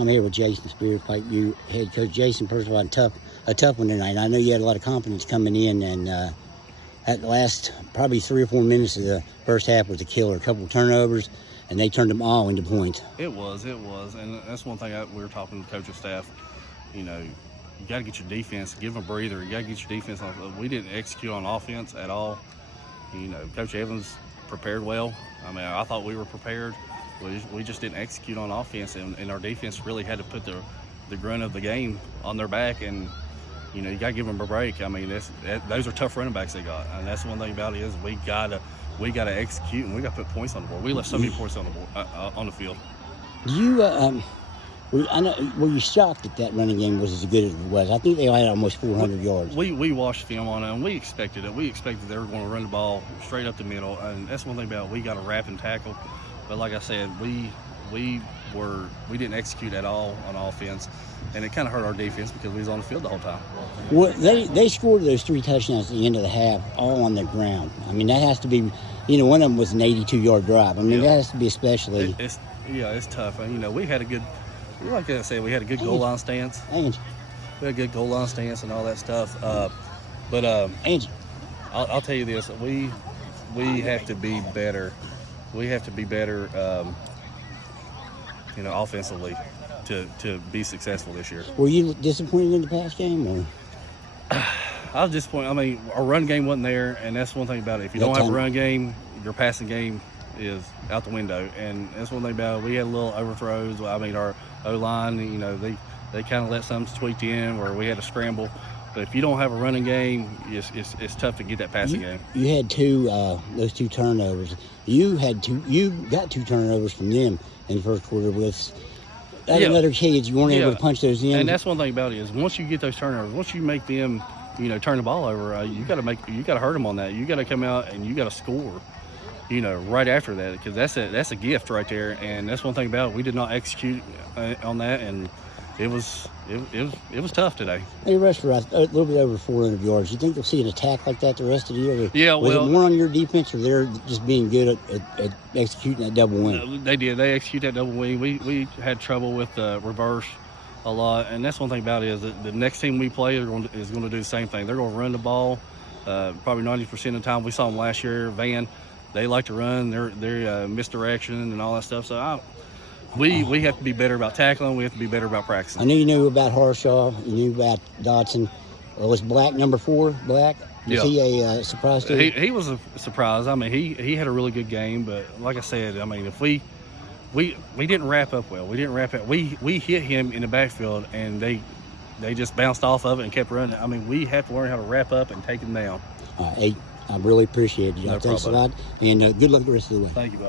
I'm here with Jason Spear, PikeView head coach. Jason, first of all, a tough one tonight. I know you had a lot of confidence coming in, and at the last probably 3 or 4 minutes of the first half was a killer. A couple of turnovers, and they turned them all into points. It was, and that's one thing we were talking to the coaching staff. You know, you got to get your defense, give them a breather. You got to get your defense on. We didn't execute on offense at all. You know, Coach Evans prepared well. I mean, I thought we were prepared. We just didn't execute on offense, and our defense really had to put the grunt of the game on their back. And you know, you got to give them a break. I mean, those are tough running backs they got, and that's one thing about it is we gotta execute, and we got to put points on the board. We left so many points on the board on the field. Do you were you shocked that running game was as good as it was? I think they had almost 400 yards. We watched film on it, and we expected it. We expected they were going to run the ball straight up the middle, and that's one thing about it. We got to wrap and tackle. But like I said, we didn't execute at all on offense, and it kind of hurt our defense because we was on the field the whole time. Well, they scored those 3 touchdowns at the end of the half, all on the ground. I mean, that has to be, you know, one of them was an 82-yard drive. I mean, that has to be especially. It's tough. And, you know, we had a good, like I said, we had a good goal line stance. Angie. We had a good goal line stance and all that stuff. But Angie, I'll tell you this: we have to be better. We have to be better, you know, offensively to be successful this year. Were you disappointed in the pass game, or? I was disappointed. I mean, our run game wasn't there, and that's one thing about it. If you don't have a run game, your passing game is out the window, and that's one thing about it. We had a little overthrows. I mean, our O-line, you know, they kind of let some tweak in where we had to scramble. But if you don't have a running game, it's tough to get that passing game. You had those 2 turnovers. You got 2 turnovers from them in the first quarter with other kids. You weren't able to punch those in. And that's one thing about it is once you get those turnovers, once you make them, you know, turn the ball over, you got to hurt them on that. You got to come out and you got to score, you know, right after that, because that's a gift right there. And that's one thing about it. We did not execute on that, and it was tough today. They rushed for a little bit over 400 yards. You think they'll see an attack like that the rest of the year? Yeah, was it more on your defense, or they're just being good at executing that double wing? They did. They executed that double wing. We had trouble with reverse a lot, and that's one thing about it is that the next team we play is going to do the same thing. They're going to run the ball probably 90% of the time. We saw them last year. Van, they like to run. They're misdirection and all that stuff. So we have to be better about tackling. We have to be better about practicing. I knew you knew about Harshaw. You knew about Dotson. Was Black number 4? Black? Was he a surprise to you? He was a surprise. I mean, he had a really good game. But like I said, I mean, if we didn't wrap up well. We didn't wrap up. We hit him in the backfield, and they just bounced off of it and kept running. I mean, we have to learn how to wrap up and take him down. Hey, I really appreciate it. No Thanks problem. a lot, and good luck the rest of the way. Thank you, buddy.